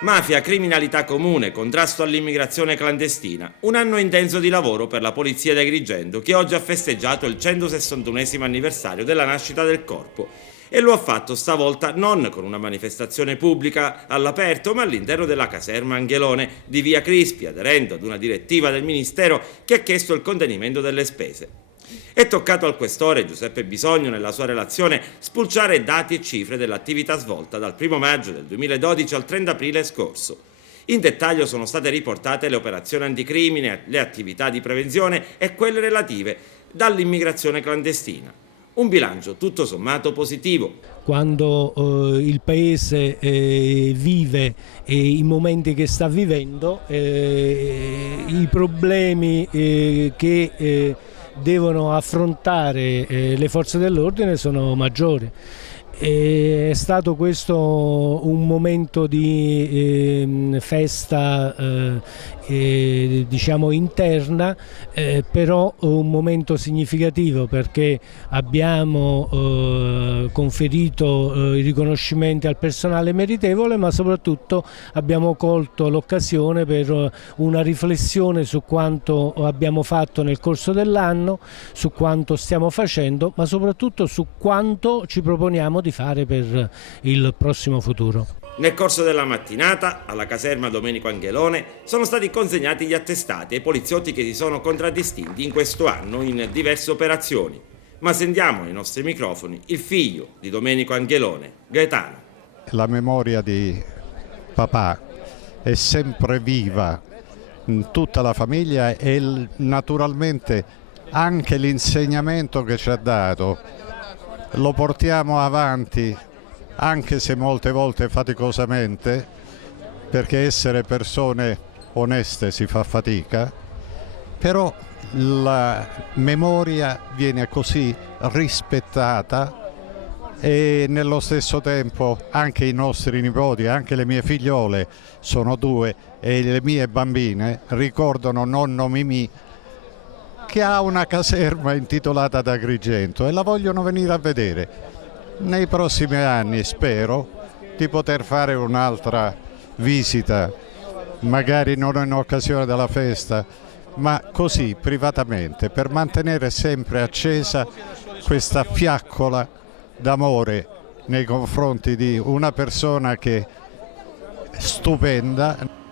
Mafia, criminalità comune, contrasto all'immigrazione clandestina. Un anno intenso di lavoro per la polizia di Agrigento, che oggi ha festeggiato il 161esimo anniversario della nascita del corpo. E lo ha fatto stavolta non con una manifestazione pubblica all'aperto, ma all'interno della caserma Angelone di Via Crispi, aderendo ad una direttiva del Ministero che ha chiesto il contenimento delle spese. È toccato al questore Giuseppe Bisogno nella sua relazione spulciare dati e cifre dell'attività svolta dal 1 maggio del 2012 al 30 aprile scorso. In dettaglio sono state riportate le operazioni anticrimine, le attività di prevenzione e quelle relative dall'immigrazione clandestina. Un bilancio tutto sommato positivo. Quando il Paese vive i momenti che sta vivendo, i problemi che devono affrontare le forze dell'ordine sono maggiori. È stato questo un momento di festa diciamo interna, però un momento significativo perché abbiamo conferito i riconoscimenti al personale meritevole, ma soprattutto abbiamo colto l'occasione per una riflessione su quanto abbiamo fatto nel corso dell'anno, su quanto stiamo facendo, ma soprattutto su quanto ci proponiamo di fare per il prossimo futuro. Nel corso della mattinata, alla caserma Domenico Angelone, sono stati consegnati gli attestati ai poliziotti che si sono contraddistinti in questo anno in diverse operazioni. Ma sentiamo ai nostri microfoni il figlio di Domenico Angelone, Gaetano. La memoria di papà è sempre viva in tutta la famiglia e naturalmente anche l'insegnamento che ci ha dato lo portiamo avanti, anche se molte volte faticosamente, perché essere persone oneste si fa fatica, però la memoria viene così rispettata e nello stesso tempo anche i nostri nipoti, anche le mie figliole, sono 2, e le mie bambine ricordano nonno Mimì, che ha una caserma intitolata ad Agrigento e la vogliono venire a vedere. Nei prossimi anni spero di poter fare un'altra visita, magari non in occasione della festa, ma così privatamente, per mantenere sempre accesa questa fiaccola d'amore nei confronti di una persona che è stupenda.